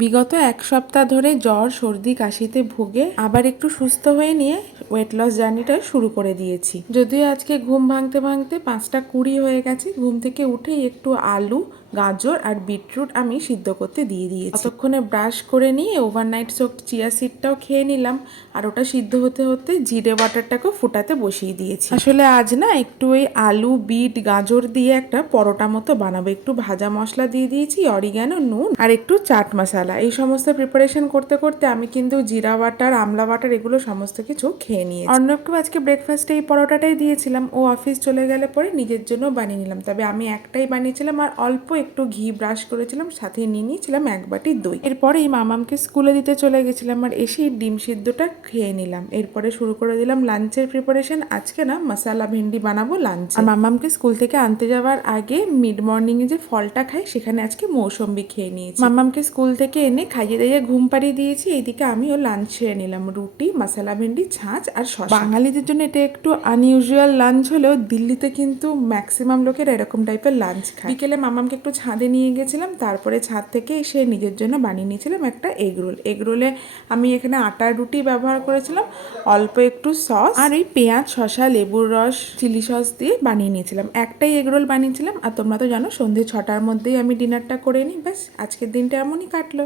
বিগত এক সপ্তাহ ধরে জ্বর সর্দি কাশিতে ভুগে আবার একটু সুস্থ হয়ে নিয়ে ওয়েট লস জার্নিটা শুরু করে দিয়েছি। যদিও আজকে ঘুম ভাঙতে ভাঙতে 5:20 হয়ে গেছে, ঘুম থেকে উঠেই একটু আলু, গাজর আর বিটরুট আমি সিদ্ধ করতে দিয়ে দিয়েছি। ততক্ষণে ব্রাশ করে নিয়ে ওভারনাইট সোকড চিয়া সিডটাও খেয়ে নিলাম, আর ওটা সিদ্ধ হতে হতে জিরে বাটারটাকেও ফুটাতে বসিয়ে দিয়েছি। আসলে আজ না একটু ওই আলু, বিট, গাজর দিয়ে একটা পরোটা মতো বানাবো। একটু ভাজা মশলা দিয়ে দিয়েছি, অরিগ্যানো, নুন আর একটু চাট মশলা। এই সমস্ত প্রিপারেশন করতে করতে আমি কিন্তু জিরা বাটার, আমলা বাটার এগুলো সমস্ত কিছু খেয়ে নিয়েছি। অর্ণবকেও আজকে ব্রেকফাস্টে এই পরোটাটাই দিয়েছিলাম। ও অফিস চলে গেলে পরে নিজের জন্য বানিয়ে নিলাম, তবে আমি একটাই বানিয়েছিলাম আর অল্প একটু ঘি ব্রাশ করেছিলাম, সাথে নিয়ে নিয়েছিলাম 1 বাটি দই। এরপরেই মামামকে স্কুলে দিতে চলে গেছিলাম আর এসেই ডিম সিদ্ধটা খেয়ে নিলাম। এরপরে শুরু করে দিলাম লাঞ্চের প্রিপারেশন। আজকে না মশালা ভেন্ডি বানাবো লাঞ্চ। আর মামামকে স্কুল থেকে আনতে যাওয়ার আগে মিড মর্নিং এ যে ফলটা খাই সেখানে আজকে মৌসম্বি খেয়ে নিয়েছি। মামামকে স্কুল থেকে এনে খাইয়ে দিয়ে ঘুম পাড়িয়ে দিয়েছি। এইদিকে আমিও লাঞ্চ সেরে নিলাম, রুটি, মশালা ভেন্ডি, ছাঁচ আর শসা। বাঙালিদের জন্য এটা একটু আনইউজুয়াল লাঞ্চ হলেও দিল্লিতে কিন্তু ম্যাক্সিমাম লোকের এরকম টাইপের লাঞ্চ খায়। বিকেলে মামামকে একটু ছাদে নিয়ে গেছিলাম, তারপরে ছাদ থেকে এসে নিজের জন্য বানিয়ে নিয়েছিলাম একটা এগ রোল। এগ রোলে আমি এখানে আটার রুটি ব্যবহার করেছিলাম, অল্প একটু সস আর এই পেঁয়াজ, শসা, লেবুর রস, চিলি সস দিয়ে বানিয়ে নিয়েছিলাম। একটাই এগ রোল বানিয়েছিলাম। আর তোমরা তো জানো সন্ধ্যে 6টার মধ্যেই আমি ডিনারটা করে নিই। ব্যাস আজকের দিনটা এমনই কাটলো।